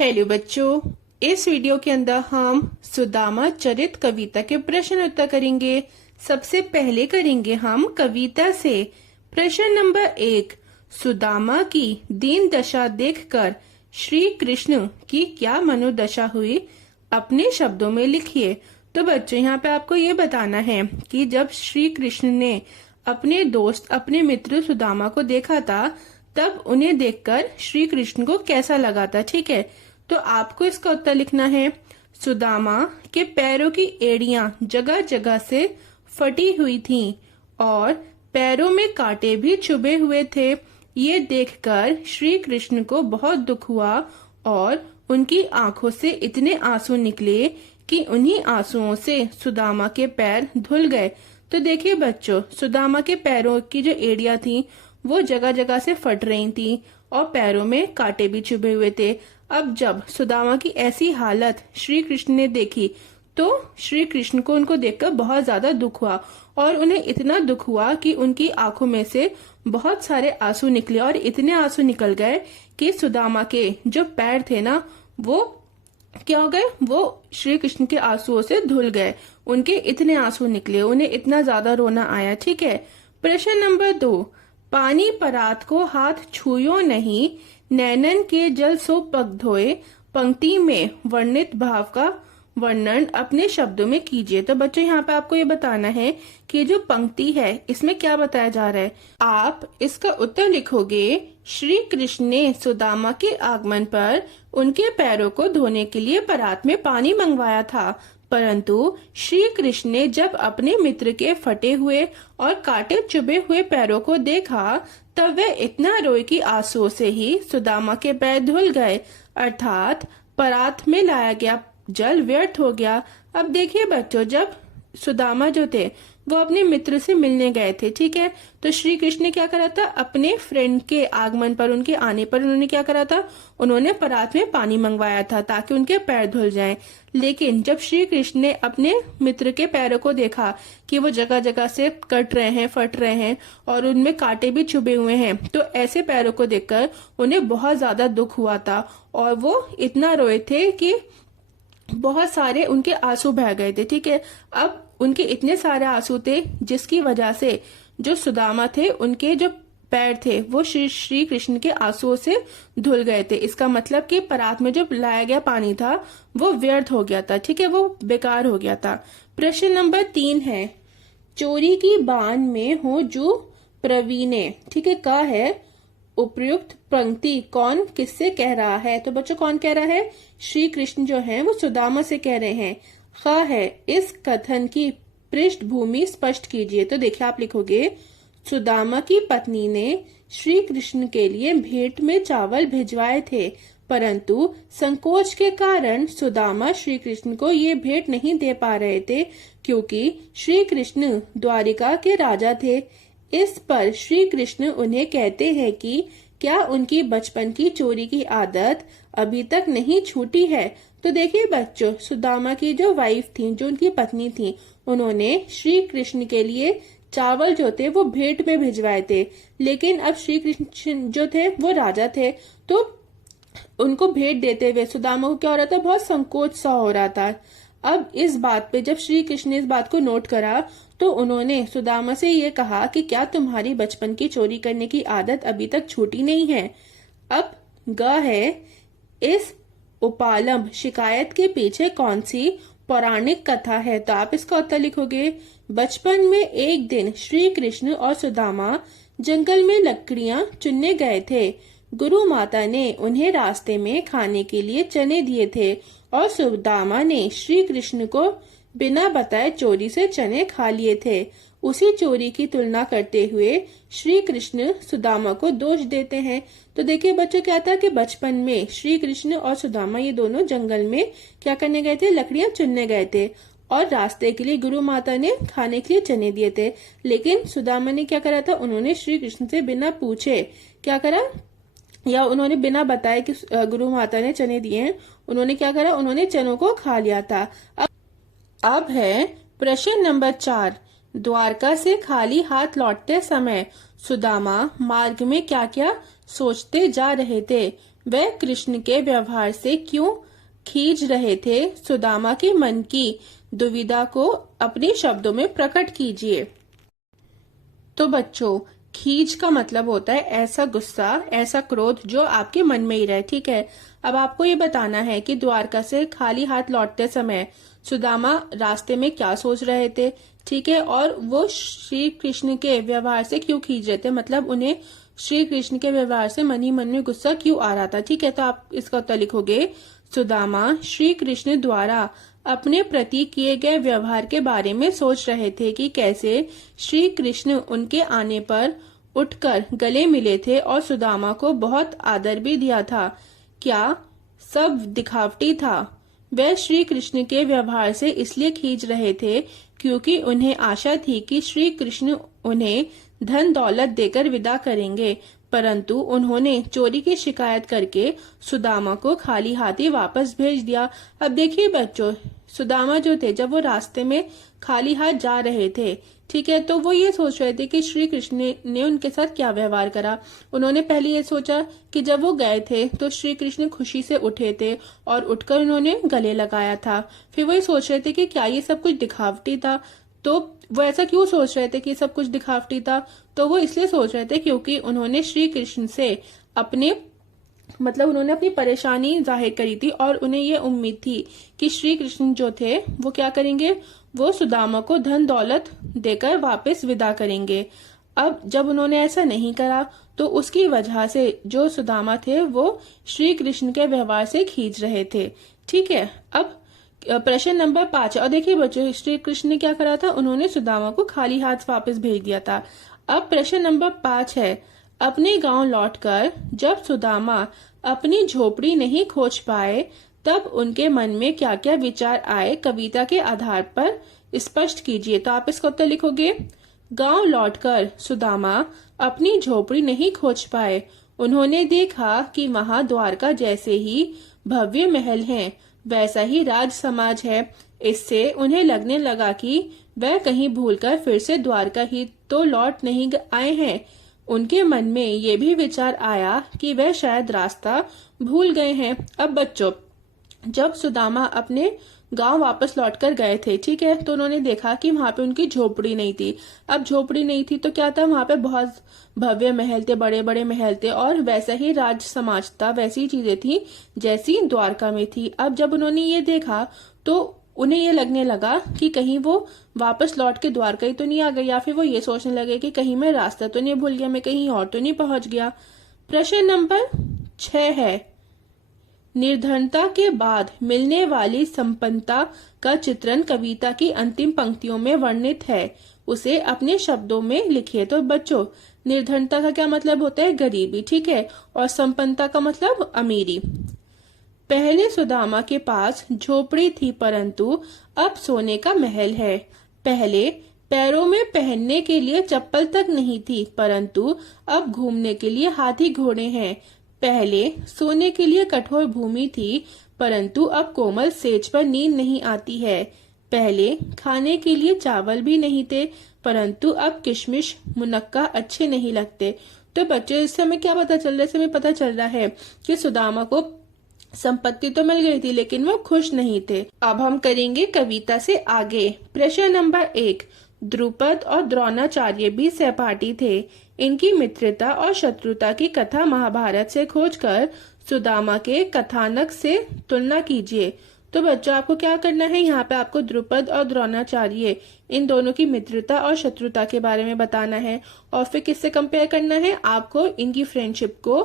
Hello बच्चों, इस video के अंदर हम सुदामा चरित कविता के प्रश्न उत्तर करेंगे। सबसे पहले करेंगे हम कविता से। प्रश्न नंबर 1, सुदामा की दीन दशा देखकर श्री कृष्ण की क्या मनोदशा हुई, अपने शब्दों में लिखिए। तो बच्चों, यहाँ पे आपको ये बताना है कि जब श्री कृष्ण ने अपने दोस्त, अपने मित्र सुदामा को देखा था, तब उन्हें देखकर श्री कृष्ण को कैसा लगा था। ठीक है, तो आपको इसका उत्तर लिखना है। सुदामा के पैरों की एड़ियां जगह जगह से फटी हुई थीं और पैरों में कांटे भी चुभे हुए थे। ये देखकर श्री कृष्ण को बहुत दुख हुआ और उनकी आंखों से इतने आंसू निकले कि उन्हीं आंसुओं से सुदामा के पैर धुल गए। तो देखिए बच्चों, सुदामा के पैरों की जो एड़ियां थी वो जगह जगह से फट रही थी और पैरों में कांटे भी चुभे हुए थे। अब जब सुदामा की ऐसी हालत श्री कृष्ण ने देखी तो श्री कृष्ण को उनको देखकर बहुत ज्यादा दुख हुआ और उन्हें इतना दुख हुआ कि उनकी आंखों में से बहुत सारे आंसू निकले और इतने आंसू निकल गए कि सुदामा के जो पैर थे ना, वो क्या हो गए, वो श्री कृष्ण के आंसुओं से धुल गए। उनके इतने आंसू निकले, उन्हें इतना ज्यादा रोना आया। ठीक है। प्रश्न नंबर 2, पानी परात को हाथ छुयो नहीं, नैनन के जल सो पग धोए। पंक्ति में वर्णित भाव का वर्णन अपने शब्दों में कीजिए। तो बच्चों, यहाँ पे आपको ये बताना है कि जो पंक्ति है इसमें क्या बताया जा रहा है। आप इसका उत्तर लिखोगे। श्री कृष्ण ने सुदामा के आगमन पर उनके पैरों को धोने के लिए परात में पानी मंगवाया था, परंतु श्री कृष्ण ने जब अपने मित्र के फटे हुए और कांटे चुभे हुए पैरों को देखा, तब वे इतना रोए कि आंसुओं से ही सुदामा के पैर धुल गए, अर्थात परात में लाया गया जल व्यर्थ हो गया। अब देखिए बच्चों, जब सुदामा जो थे वो अपने मित्र से मिलने गए थे, ठीक है, तो श्री कृष्ण ने क्या करा था, अपने फ्रेंड के आगमन पर, उनके आने पर उन्होंने क्या करा था, उन्होंने परात में पानी मंगवाया था ताकि उनके पैर धुल जाएं। लेकिन जब श्री कृष्ण ने अपने मित्र के पैरों को देखा कि वो जगह जगह से कट रहे हैं, फट रहे हैं और उनमें कांटे भी चुभे हुए हैं, तो ऐसे पैरों को देखकर उन्हें बहुत ज्यादा दुख हुआ था और वो इतना रोए थे कि बहुत सारे उनके आंसू बह गए थे। ठीक है। अब उनके इतने सारे आंसू थे जिसकी वजह से जो सुदामा थे उनके जो पैर थे वो श्री कृष्ण के आंसुओं से धुल गए थे। इसका मतलब कि परात में जो लाया गया पानी था वो व्यर्थ हो गया था। ठीक है, वो बेकार हो गया था। प्रश्न नंबर 3 है, चोरी की बान में हो जो प्रवीणे। ठीक है, का है उपयुक्त पंक्ति कौन किससे कह रहा है। तो बच्चों, कौन कह रहा है, श्री कृष्ण जो है वो सुदामा से कह रहे हैं। ख है, इस कथन की पृष्ठभूमि स्पष्ट कीजिए। तो देखिए आप लिखोगे, सुदामा की पत्नी ने श्री कृष्ण के लिए भेंट में चावल भिजवाए थे, परंतु संकोच के कारण सुदामा श्री कृष्ण को ये भेंट नहीं दे पा रहे थे क्योंकि श्री कृष्ण द्वारिका के राजा थे। इस पर श्री कृष्ण उन्हें कहते हैं कि क्या उनकी बचपन की चोरी की आदत अभी तक नहीं छूटी है। तो देखिए बच्चों, सुदामा की जो वाइफ थी, जो उनकी पत्नी थी, उन्होंने श्री कृष्ण के लिए चावल जो थे वो भेंट में भिजवाए थे, लेकिन अब श्री कृष्ण जो थे वो राजा थे, तो उनको भेंट देते हुए सुदामा को क्या हो रहा था, बहुत संकोच सा हो रहा था। अब इस बात पे जब श्री कृष्ण ने इस बात को नोट करा तो उन्होंने सुदामा से ये कहा कि क्या तुम्हारी बचपन की चोरी करने की आदत अभी तक छूटी नहीं है। अब ग है, इस उपालंब शिकायत के पीछे कौन सी पौराणिक कथा है। तो आप इसका उत्तर लिखोगे। बचपन में एक दिन श्री कृष्ण और सुदामा जंगल में लकड़ियां चुनने गए थे। गुरु माता ने उन्हें रास्ते में खाने के लिए चने दिए थे और सुदामा ने श्री कृष्ण को बिना बताए चोरी से चने खा लिए थे। उसी चोरी की तुलना करते हुए श्री कृष्ण सुदामा को दोष देते हैं। तो देखिए बच्चों, क्या था कि बचपन में श्री कृष्ण और सुदामा ये दोनों जंगल में क्या करने गए थे, लकड़ियां चुनने गए थे और रास्ते के लिए गुरु माता ने खाने के लिए चने दिए थे। लेकिन सुदामा ने क्या करा था, उन्होंने श्री कृष्ण से बिना पूछे क्या करा, या उन्होंने बिना बताए कि गुरु माता ने चने दिए हैं, उन्होंने क्या करा, उन्होंने चनों को खा लिया था। अब है प्रश्न नंबर 4, द्वारका से खाली हाथ लौटते समय सुदामा मार्ग में क्या क्या सोचते जा रहे थे। वह कृष्ण के व्यवहार से क्यों खींच रहे थे? सुदामा के मन की दुविधा को अपने शब्दों में प्रकट कीजिए। तो बच्चों, खींच का मतलब होता है ऐसा गुस्सा, ऐसा क्रोध जो आपके मन में ही रहे। ठीक है, अब आपको ये बताना है कि द्वारका से खाली हाथ लौटते समय सुदामा रास्ते में क्या सोच रहे थे। ठीक है, और वो श्री कृष्ण के व्यवहार से क्यों खींच रहे थे, मतलब उन्हें श्री कृष्ण के व्यवहार से मन ही मन में गुस्सा क्यों आ रहा था। ठीक है, तो आप इसका उत्तर लिखोगे, सुदामा श्री कृष्ण द्वारा अपने प्रति किए गए व्यवहार के बारे में सोच रहे थे कि कैसे श्री कृष्ण उनके आने पर उठकर गले मिले थे और सुदामा को बहुत आदर भी दिया था। क्या सब दिखावटी था? वह श्री कृष्ण के व्यवहार से इसलिए खींच रहे थे क्योंकि उन्हें आशा थी कि श्री कृष्ण उन्हें धन दौलत देकर विदा करेंगे, परंतु उन्होंने चोरी की शिकायत करके सुदामा को खाली हाथी वापस भेज दिया। अब देखिए बच्चों, सुदामा जो थे जब वो रास्ते में खाली हाथ जा रहे थे, ठीक है, तो वो ये सोच रहे थे कि श्री कृष्ण ने उनके साथ क्या व्यवहार करा। उन्होंने पहले ये सोचा कि जब वो गए थे तो श्री कृष्ण खुशी से उठे थे और उठकर उन्होंने गले लगाया था। फिर वो ये सोच रहे थे कि क्या ये सब कुछ दिखावटी था। तो वो ऐसा क्यों सोच रहे थे कि सब कुछ दिखावटी था? तो वो इसलिए सोच रहे थे क्योंकि उन्होंने श्री कृष्ण से उन्होंने अपनी परेशानी जाहिर करी थी और उन्हें ये उम्मीद थी कि श्री कृष्ण जो थे वो क्या करेंगे, वो सुदामा को धन दौलत देकर वापस विदा करेंगे। अब जब उन्होंने ऐसा नहीं करा तो उसकी वजह से जो सुदामा थे वो श्री कृष्ण के व्यवहार से खींच रहे थे। ठीक है, अब प्रश्न नंबर 5। और देखिए बच्चों, श्री कृष्ण ने क्या करा था, उन्होंने सुदामा को खाली हाथ वापस भेज दिया था। अब प्रश्न नंबर 5 है, अपने गांव लौटकर जब सुदामा अपनी झोपड़ी नहीं खोज पाए तब उनके मन में क्या क्या विचार आए, कविता के आधार पर स्पष्ट कीजिए। तो आप इसका उत्तर लिखोगे, गांव लौटकर सुदामा अपनी झोपड़ी नहीं खोज पाए। उन्होंने देखा कि वहां द्वारका जैसे ही भव्य महल हैं, वैसा ही राज समाज है। इससे उन्हें लगने लगा कि वह कहीं भूलकर फिर से द्वारका ही तो लौट नहीं आए हैं। उनके मन में ये भी विचार आया कि वह शायद रास्ता भूल गए हैं। अब बच्चों, जब सुदामा अपने गांव वापस लौटकर गए थे, ठीक है, तो उन्होंने देखा कि वहां पे उनकी झोपड़ी नहीं थी। अब झोपड़ी नहीं थी तो क्या था, वहां पे बहुत भव्य महल थे, बड़े बड़े महल थे और वैसा ही राज समाज था, वैसी चीजें थी जैसी द्वारका में थी। अब जब उन्होंने ये देखा तो उन्हें ये लगने लगा कि कहीं वो वापस लौट के द्वारका ही तो नहीं आ गए, या फिर वो ये सोचने लगे कि कहीं मैं रास्ता तो नहीं भूल गया, मैं कहीं और तो नहीं पहुंच गया। प्रश्न नंबर 6 है, निर्धनता के बाद मिलने वाली संपन्नता का चित्रण कविता की अंतिम पंक्तियों में वर्णित है, उसे अपने शब्दों में लिखिए। तो बच्चों, निर्धनता का क्या मतलब होता है, गरीबी, ठीक है, और संपन्नता का मतलब अमीरी। पहले सुदामा के पास झोपड़ी थी परंतु अब सोने का महल है। पहले पैरों में पहनने के लिए चप्पल तक नहीं थी परंतु अब घूमने के लिए हाथी घोड़े हैं। पहले सोने के लिए कठोर भूमि थी परंतु अब कोमल सेज पर नींद नहीं आती है। पहले खाने के लिए चावल भी नहीं थे परंतु अब किशमिश मुनक्का अच्छे नहीं लगते। तो बच्चों, इससे हमें क्या पता चल रहा है, इससे हमें पता चल रहा है कि सुदामा को संपत्ति तो मिल गई थी लेकिन वो खुश नहीं थे। अब हम करेंगे कविता से आगे। प्रश्न नंबर 1, द्रुपद और द्रोणाचार्य भी सहपाठी थे। इनकी मित्रता और शत्रुता की कथा महाभारत से खोजकर सुदामा के कथानक से तुलना कीजिए। तो बच्चों, आपको क्या करना है, यहाँ पे आपको द्रुपद और द्रोणाचार्य इन दोनों की मित्रता और शत्रुता के बारे में बताना है और फिर किससे कंपेयर करना है, आपको इनकी फ्रेंडशिप को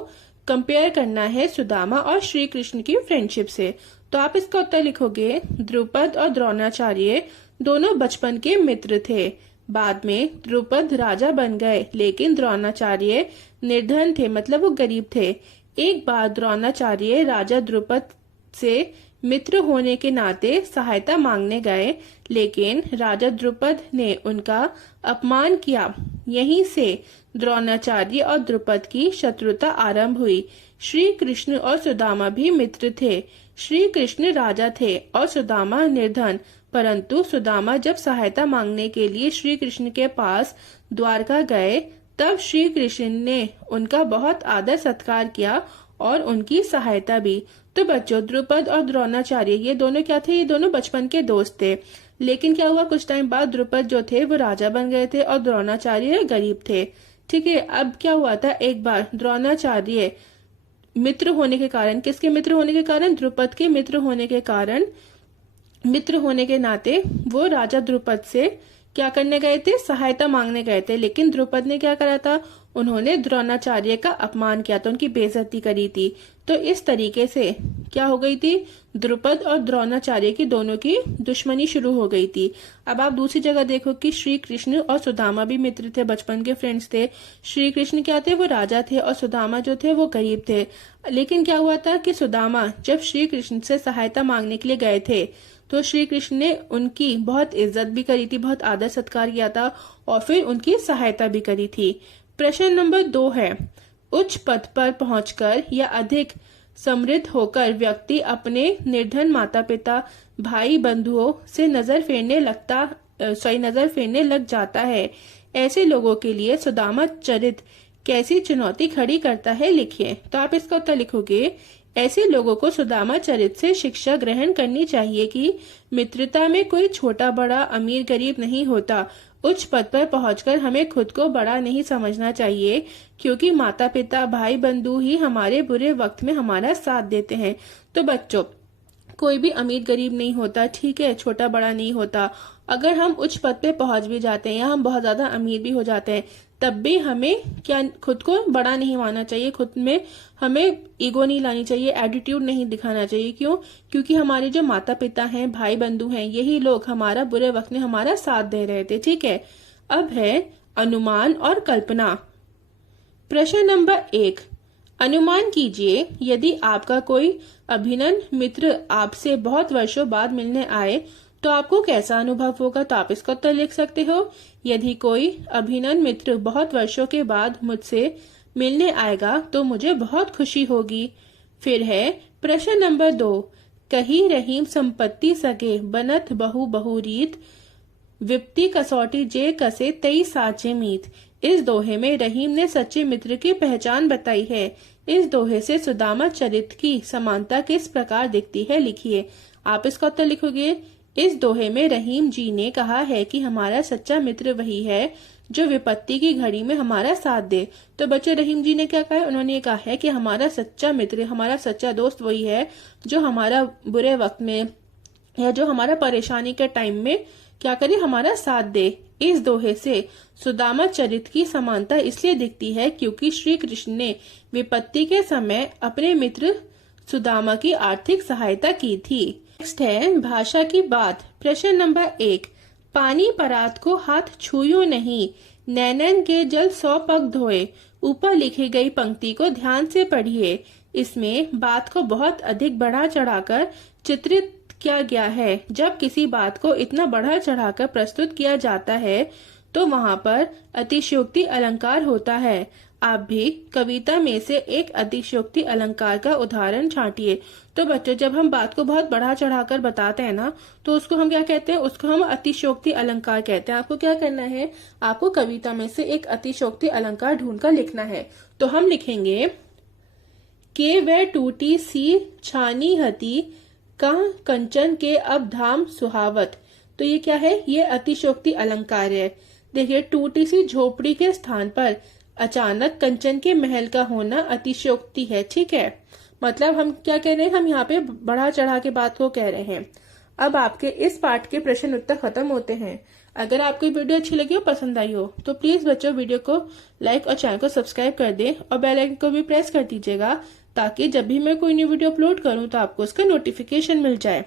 कंपेयर करना है सुदामा और श्री कृष्ण की फ्रेंडशिप से। तो आप इसका उत्तर लिखोगे, द्रुपद और द्रोणाचार्य दोनों बचपन के मित्र थे। बाद में द्रुपद राजा बन गए लेकिन द्रोणाचार्य निर्धन थे, मतलब वो गरीब थे। एक बार द्रोणाचार्य राजा द्रुपद से मित्र होने के नाते सहायता मांगने गए लेकिन राजा द्रुपद ने उनका अपमान किया। यहीं से द्रोणाचार्य और द्रुपद की शत्रुता आरंभ हुई। श्री कृष्ण और सुदामा भी मित्र थे। श्री कृष्ण राजा थे और सुदामा निर्धन, परंतु सुदामा जब सहायता मांगने के लिए श्री कृष्ण के पास द्वारका गए तब श्री कृष्ण ने उनका बहुत आदर सत्कार किया और उनकी सहायता भी। तो बच्चों, द्रुपद और द्रोणाचार्य ये दोनों क्या थे? ये दोनों बचपन के दोस्त थे। लेकिन क्या हुआ, कुछ टाइम बाद द्रुपद जो थे वो राजा बन गए थे और द्रोणाचार्य गरीब थे। ठीक है, अब क्या हुआ था, एक बार द्रोणाचार्य मित्र होने के कारण, किसके मित्र होने के कारण? द्रुपद के मित्र होने के कारण, मित्र होने के नाते वो राजा द्रुपद से क्या करने गए थे? सहायता मांगने गए थे। लेकिन द्रुपद ने क्या करा था? उन्होंने द्रोणाचार्य का अपमान किया था, उनकी बेइज्जती करी थी। तो इस तरीके से क्या हो गई थी? द्रुपद और द्रोणाचार्य की दोनों की दुश्मनी शुरू हो गई थी। अब आप दूसरी जगह देखो कि श्री कृष्ण और सुदामा भी मित्र थे, बचपन के फ्रेंड्स थे। श्री कृष्ण क्या थे? वो राजा थे और सुदामा जो थे वो गरीब थे। लेकिन क्या हुआ था कि सुदामा जब श्री कृष्ण से सहायता मांगने के लिए गए थे तो श्री कृष्ण ने उनकी बहुत इज्जत भी करी थी, बहुत आदर सत्कार किया था और फिर उनकी सहायता भी करी थी। प्रश्न नंबर 2 है, उच्च पद पर पहुंचकर या अधिक समृद्ध होकर व्यक्ति अपने निर्धन माता पिता भाई बंधुओं से नजर फेरने लग जाता है। ऐसे लोगों के लिए सुदामा चरित कैसी चुनौती खड़ी करता है? लिखिए। तो आप इसका उत्तर लिखोगे, ऐसे लोगों को सुदामा चरित से शिक्षा ग्रहण करनी चाहिए कि मित्रता में कोई छोटा बड़ा अमीर गरीब नहीं होता। उच्च पद पर पहुंचकर हमें खुद को बड़ा नहीं समझना चाहिए, क्योंकि माता पिता भाई बंधु ही हमारे बुरे वक्त में हमारा साथ देते हैं। तो बच्चों, कोई भी अमीर गरीब नहीं होता, ठीक है, छोटा बड़ा नहीं होता। अगर हम उच्च पद पे पहुंच भी जाते हैं या हम बहुत ज्यादा अमीर भी हो जाते हैं, तब भी हमें क्या खुद को बड़ा नहीं मानना चाहिए, खुद में हमें ईगो नहीं लानी चाहिए, एटीट्यूड नहीं दिखाना चाहिए। क्यों? क्योंकि हमारे जो माता पिता हैं, भाई बंधु हैं, यही लोग हमारा बुरे वक्त में हमारा साथ दे रहे थे। ठीक है, अब है अनुमान और कल्पना। प्रश्न नंबर 1, अनुमान कीजिए, यदि आपका कोई अभिनव मित्र आपसे बहुत वर्षों बाद मिलने आए तो आपको कैसा अनुभव होगा? तो आप इसका उत्तर लिख सकते हो, यदि कोई अभिनव मित्र बहुत वर्षों के बाद मुझसे मिलने आएगा तो मुझे बहुत खुशी होगी। फिर है प्रश्न नंबर 2, कही रहीम संपत्ति सगे बनत बहु बहुरीत विपत्ति कसौटी जे कसे तई साचे मीत। इस दोहे में रहीम ने सच्चे मित्र की पहचान बताई है। इस दोहे से सुदामा चरित्र की समानता किस प्रकार दिखती है? लिखिए। आप इसका उत्तर लिखोगे, इस दोहे में रहीम जी ने कहा है कि हमारा सच्चा मित्र वही है जो विपत्ति की घड़ी में हमारा साथ दे। तो बच्चों, रहीम जी ने क्या कहा है? उन्होंने कहा है कि हमारा सच्चा मित्र, हमारा सच्चा दोस्त वही है जो हमारा बुरे वक्त में या जो हमारा परेशानी के टाइम में क्या करे? हमारा साथ दे। इस दोहे से सुदामा चरित्र की समानता इसलिए दिखती है क्योंकि श्री कृष्ण ने विपत्ति के समय अपने मित्र सुदामा की आर्थिक सहायता की थी। नेक्स्ट है भाषा की बात। प्रश्न नंबर 1, पानी परात को हाथ छूयो नहीं, नैनन के जल 100 पग धोए। ऊपर लिखी गई पंक्ति को ध्यान से पढ़िए। इसमें बात को बहुत अधिक बढ़ा चढ़ाकर चित्रित किया गया है। जब किसी बात को इतना बढ़ा चढ़ाकर प्रस्तुत किया जाता है तो वहाँ पर अतिशयोक्ति अलंकार होता है। आप भी कविता में से एक अतिशयोक्ति अलंकार का उदाहरण छांटिए। तो बच्चों, जब हम बात को बहुत बढ़ा चढ़ाकर बताते हैं ना, तो उसको हम क्या कहते हैं? उसको हम अतिशयोक्ति अलंकार कहते हैं। आपको क्या करना है? आपको कविता में से एक अतिशयोक्ति अलंकार ढूंढकर लिखना है। तो हम लिखेंगे, के वह टूटी सी छानी हती कहाँ कंचन के अब धाम सुहावत। तो ये क्या है? ये अतिशयोक्ति अलंकार है। देखिए, टूटी सी झोपड़ी के स्थान पर अचानक कंचन के महल का होना अतिशयोक्ति है। ठीक है, मतलब हम क्या कह रहे हैं? हम यहाँ पे बढ़ा चढ़ा के बात को कह रहे हैं। अब आपके इस पार्ट के प्रश्न उत्तर खत्म होते हैं। अगर आपको वीडियो अच्छी लगी हो, पसंद आई हो, तो प्लीज बच्चों वीडियो को लाइक और चैनल को सब्सक्राइब कर दें और बेल आइकन को भी प्रेस कर दीजिएगा, ताकि जब भी मैं कोई न्यू वीडियो अपलोड करूं तो आपको उसका नोटिफिकेशन मिल जाए।